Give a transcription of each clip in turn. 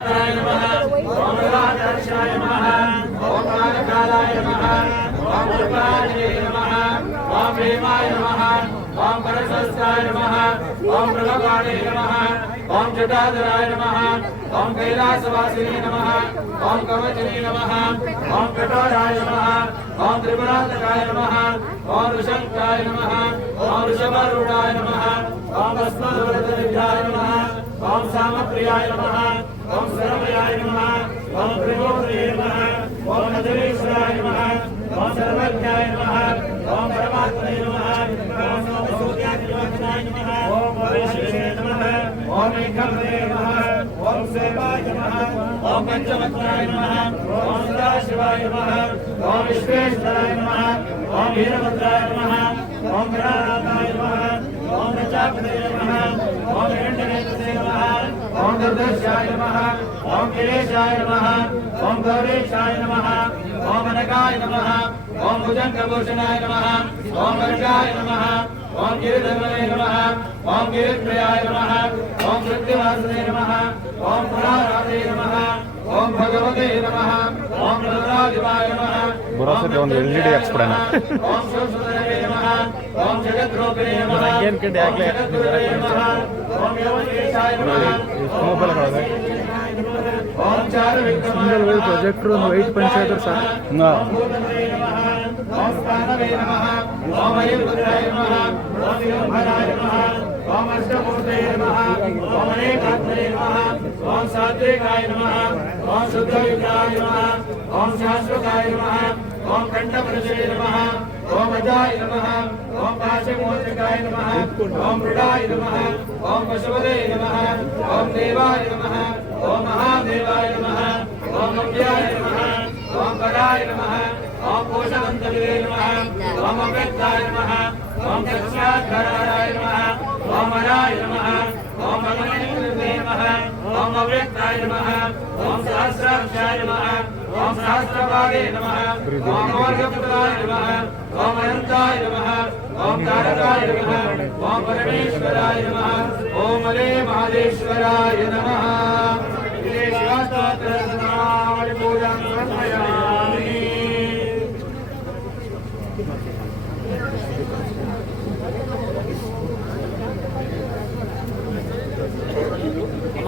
ओम परशस्ताय नमः, ओम प्रभवाणे नमः, ओम जटाधराय नमः, ओम कैलासवासिने नमः, ओम कवचने नमः, ओम कठोराय नमः, ओम त्रिपुरान्तकाय नमः, ओम ऋषंकाय नमः, ओम ऋषभारूढाय नमः, ओम भस्मधवरतनिभ्याय नमः, ओम सामप्रियाय नमः, ओम सर्वयाय नमः, ओम त्रिमूर्तये नमः, ओम नदीश्वराय नमः, ओम सर्वज्ञाय नमः, ओम परमात्मने नमः, ओम सूर्यादिवासनाय नमः, ओम वैश्वे नमः, ओम एकम्बरे नमः, ओम सेवाय नमः, ओम पंचवक्त्राय नमः, ओम सदाशिवाय नमः, ओम विश्वेश्वराय नमः, ओम वीरभद्राय नमः, ओम गणानाथाय नमः, ओम प्रजापते नमः, ओम हिरण्यनेत्रसे नमः, ओम दुर्दर्शाय नमः, ओम गिरीशाय नमः, ओम गौरीशाय नमः, ओम अनकाय नमः, ओम भुजंगभूषणाय नमः, ओम वर्गाय नमः, ओम गिरिधर्मणे नमः, ओम गिरिप्रियाय नमः, ओम कृत्यवासने नमः, ओम पुराराधे नमः, ओम भगवते नमः, ओम रुद्रादिवाय नमः, बरोसे दोन एलईडी एक्सपर्ट ओम सुरसुतरे नमः, ओम जगद्रूपिणे नमः, रंगीन के डैगले ओम यवनेशाय नमः, मोबाइल का ओम चार single well projector wait panchayat sir ना ओम स्थानवे नमः, ओम अय्युत्राय नमः, ओम योगभराय नमः, ओम अष्टमूर्तये नमः, ओम अनेकात्मने नमः, ओम सात्विकाय नमः, ओम शुद्धविग्रहाय नमः, ओम शाश्वताय नमः, ओम कंठप्रजये नमः, ओम अजाय नमः, ओम पाशमोचकाय नमः, ओम मृडाय नमः, ओम पशुपते नमः, ओम देवाय नमः, ओम महादेवाय नमः, ओम अव्याय नमः, ओम पराय नमः, ओम पोषमन्तवे नमः, ओम अव्यक्ताय नमः, ओम दक्षाधराय नमः, ओम अराय नमः, ओम अग्निवे नमः, ओम अव्यक्ताय नमः, ओम सहस्राक्षाय नमः, ओम सहस्रपादे नमः, ओम मौर्यपुत्राय नमः, ओम अनंताय नमः, ओम तारकाय नमः, ओम परमेश्वराय नमः, ओम अले महादेश्वराय नमः। शिवास्तोत्रनाम पूजां समर्पयामि।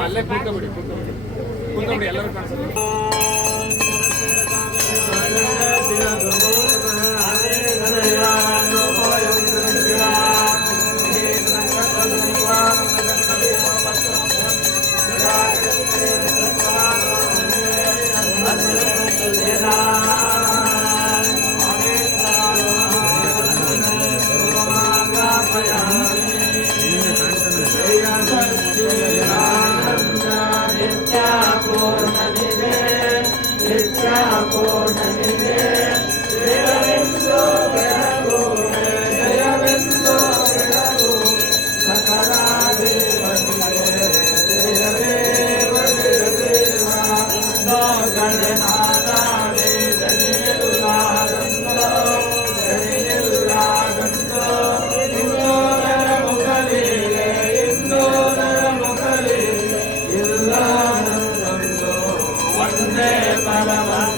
ಅಲ್ಲೇ ಕೂತ್ಕೊಬಿಡಿ ಎಲ್ಲರೂ ಕಾಣಿಸ್ತಾರೆ. Bye.